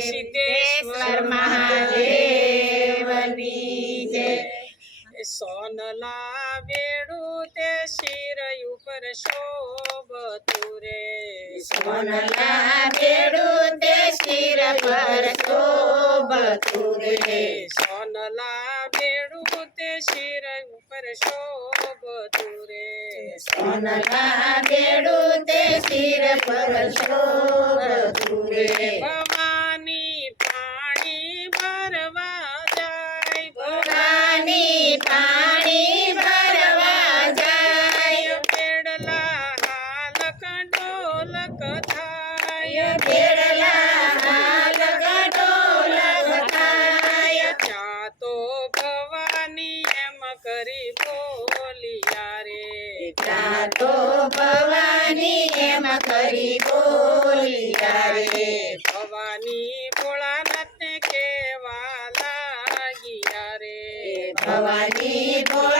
સિદ્ધેશ્વર મહાદેવની જય. સોનલા બેડું તે શિર ઉપર શોભતું રે. સોનલા બેડું તે શિર પર શોભતું રે. સોનલા બેડું તે શિર ઉપર શોભતું રે સોનલા બેડું તે શિર પર શોભ રે. તો ભવાની એમ કરી બોલી આવે ભવાની ભોળાનાથને કેવા લાગી રે ભવાની ભોળાનાથને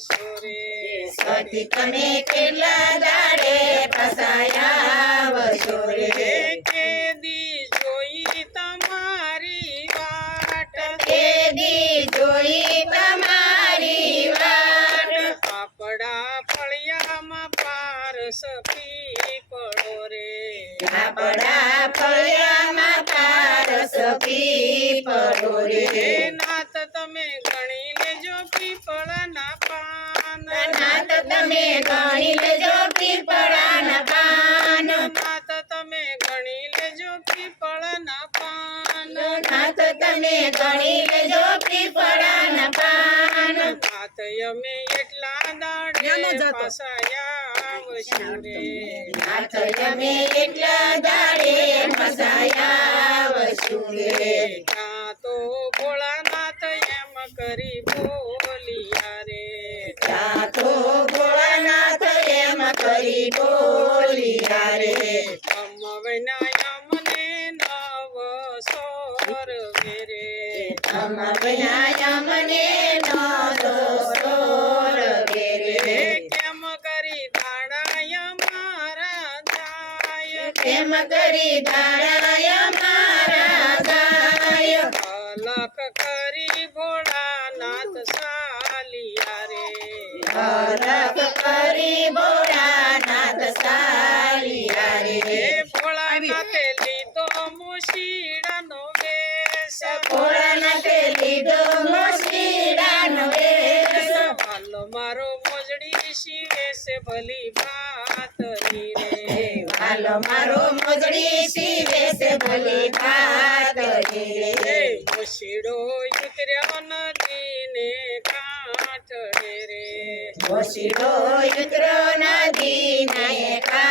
સતી તમે કેટલા દાડે ફસાયા વશો રે કેદી જોઈ તમારી વાટ. કેદી જોઈ તમારી વાટ. આપડા ફળિયામાં પારસ પીપળો રે. આપણા ફળિયામાં તારસ પીપળો હે રે. તમે ગણી લેજો પીપળાના પાન. નાથ તમે ગણી લેજો પીપળાના પાન. નાથ તમે ગણી લેજો પીપળાના પાન. નાથ અમે એટલા દાડે પાછા આવશું રે નાથ તમે એટલા દાડે ફસાયા વશું રે ત્યાં તો ભોળાનાથ એમ કરી બોલિયા જાય કરી દાડાય મારો મોજડી સીવે છે ભલી ભાત રે. મુશીડો ઉતર્યો નદીને કાંઠ રે ઓશીડો ઉતર્યો નદી નાય કાંઠ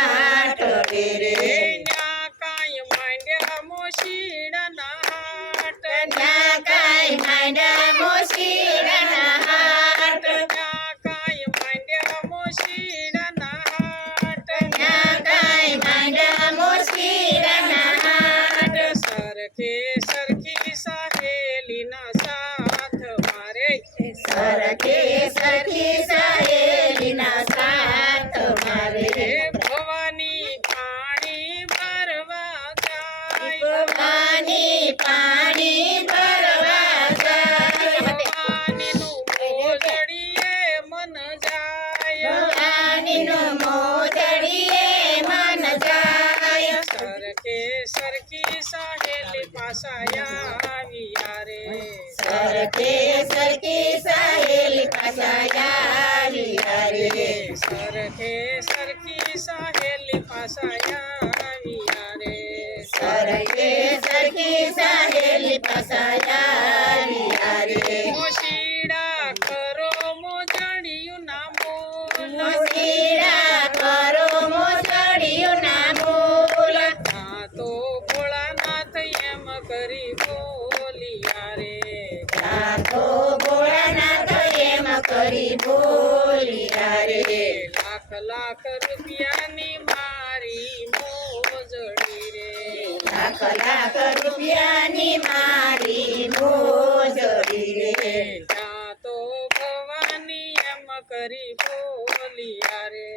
સરખે સરખી સહેલીના સાથ મારે સરખે સરખી સહેલીના સાથ મારે ભવાની પાણી ભરવા જાય. ભવાની પાણી પાછા આવ્યા રે સરખે સરખી સહેલી પાછા આવ્યા રે સરખે સરખી સહેલી साहेल આવ્યા કરી બોલિયા રે લાખ લાખ રૂપિયાની મારી મોજડી રે લાખ લાખ રૂપિયાની મારી મોજડી રે ત્યાં તો ભવાની એમ કરી બોલિયા રે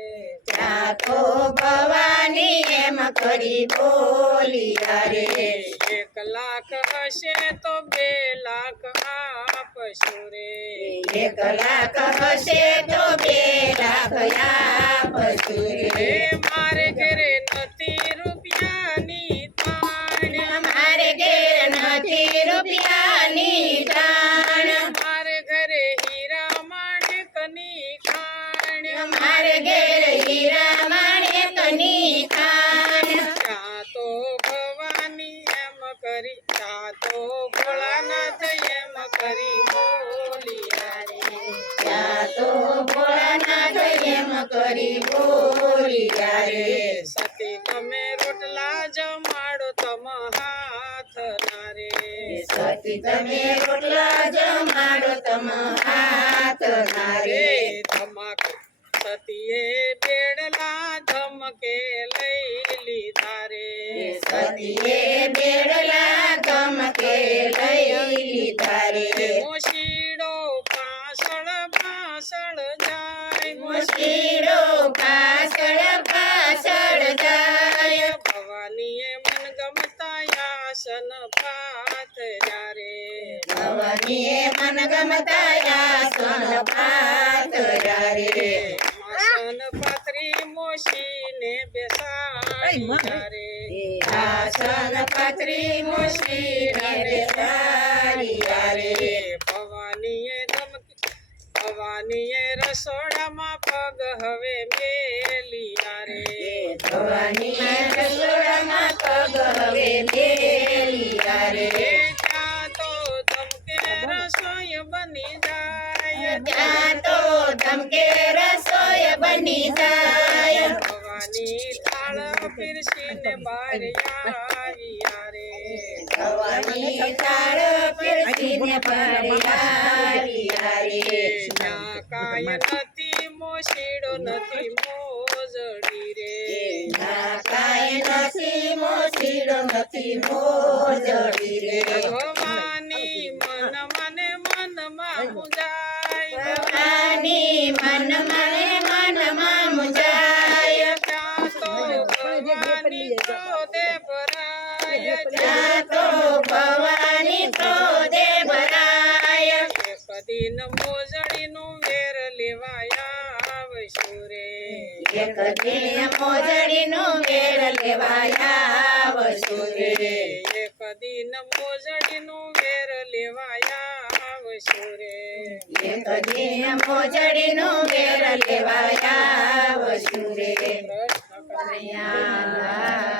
ત્યાં તો ભવાની એમ કરી બોલિયા રે એક લાખ હશે તો બે લાખ આપશું રે? એક લાખ હશે તો બે લાખ આપશું રે. મારે ઘરે નથી રૂપિયાની તાણ. મારે ઘેર નથી રૂપિયાની જાણ મારે ઘરે હીરા માણેકની ખાણ. અમારે ઘેર હીરા કરી બોલી રે સતી તમે રોટલા જમાડો તમ હાથ ના રે સતી તમે રોટલા જમાડો તમ હાથ નારે. રે ધમાક સતીએ બેડલા ધમકે લઈ લીધા રે સતીએ બેડલા ધમકે લઈ લીધા રે ભવાનીએ મન ગમતા આસન પાથર્યા રે આસન પાથરી મોશીને બેસાડ્યા રે આસન પાથરી મુશ્કેલ બેસાડ્યા રે ભવાનીએ ધમકી ભવાનીએ રસોડામાં પગ હવે મેલિયા કાંઈ નથી મોશીડો નથી મોજડી રે ના નથી મોસીડો નથી મોજડી રે. એક દિન મોજડીનું વેર લેવાયા આવશું રે કદી દિન મોજડીનું વેર લેવાયા વસુરે રે એક દિન મોજડીનું વેર લેવાયા વસુરે રે કૃષ્ણ કનૈયા.